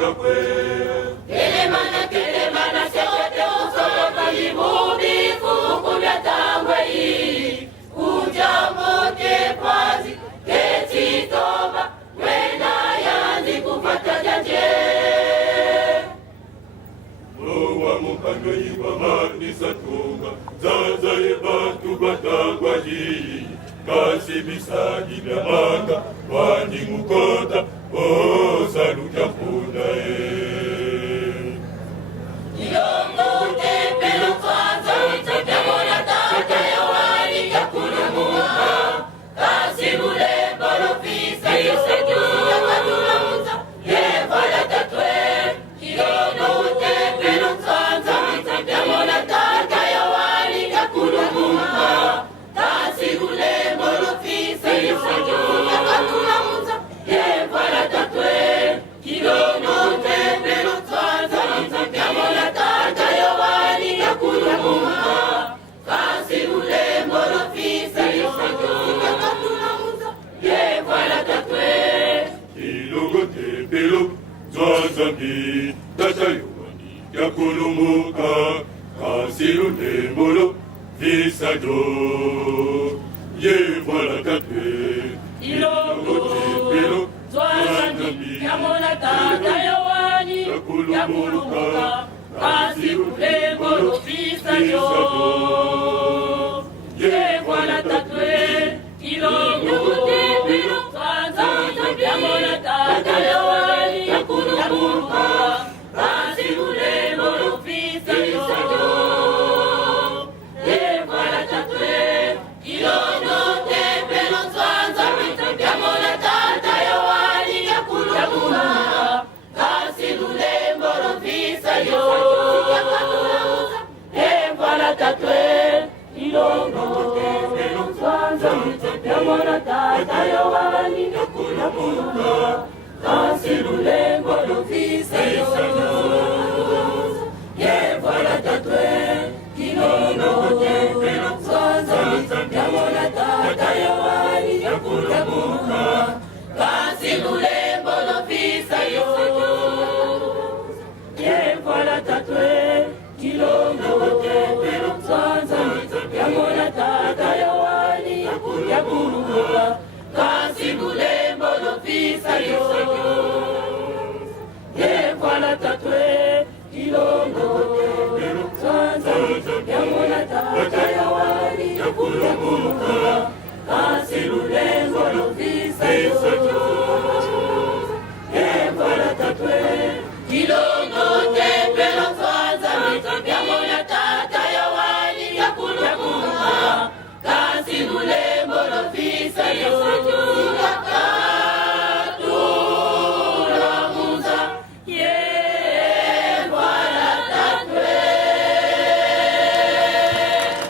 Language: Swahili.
kakwe kelemana sote kusoka limubi kukumya tangwe hii ujamoke pazi ketitoba wena yanzi kupata janje Mowa mukando yiwa manisa tunga zaza ebatu batagwa hii kasi bisagi bya manga wandi mukota osaluja punda Ilongo tepelo kwanza nitakabona tata ya wali ya kulumuha kasi ule borofisa yusejuya kadula muza yevala tatwe Ilongo tepelo kwanza nitakabona tata ya wali ya kulumuha kasi ule borofisa yusejuya kadula muza yevala tatwe Ilongo tepelo kwanza nitakabona tata ya wali ya kulumuha kasi ule borofisa yusejuya kadula muza yevala tatwe Ilongo tepelo Zwazambi tata yoni ya kulumuka kasi unemolo visado ye voilà tatwe Ilongo tepelo Zwazambi ya mona tata yoni ya kulumuka kasi unemolo visado ye voilà tatwe Ilongo tepelo Zwazambi ya mona tata yoni ya kulumuka kasi unemolo visado ye voilà tatwe Ilongo tepelo Zwazambi ya mona tata yoni ya kulumuka kasi unemolo visado ye voilà tatwe Ilongo tepelo Zwazambi ya mona tata yoni ya kulumuka kasi unemolo visado ye voilà tatwe Ilongo tepelo Zwazambi ya mona tata yoni ya kulumuka kasi unemolo visado ye voilà tatwe Ilongo tepelo Zwazambi ya mona tata yoni ya kulumuka kasi unemolo visado ye voilà tatwe Ilongo tepelo Zwazambi ya mona tata yoni ya kulumuka kasi unemolo visado ye voilà tatwe Ilongo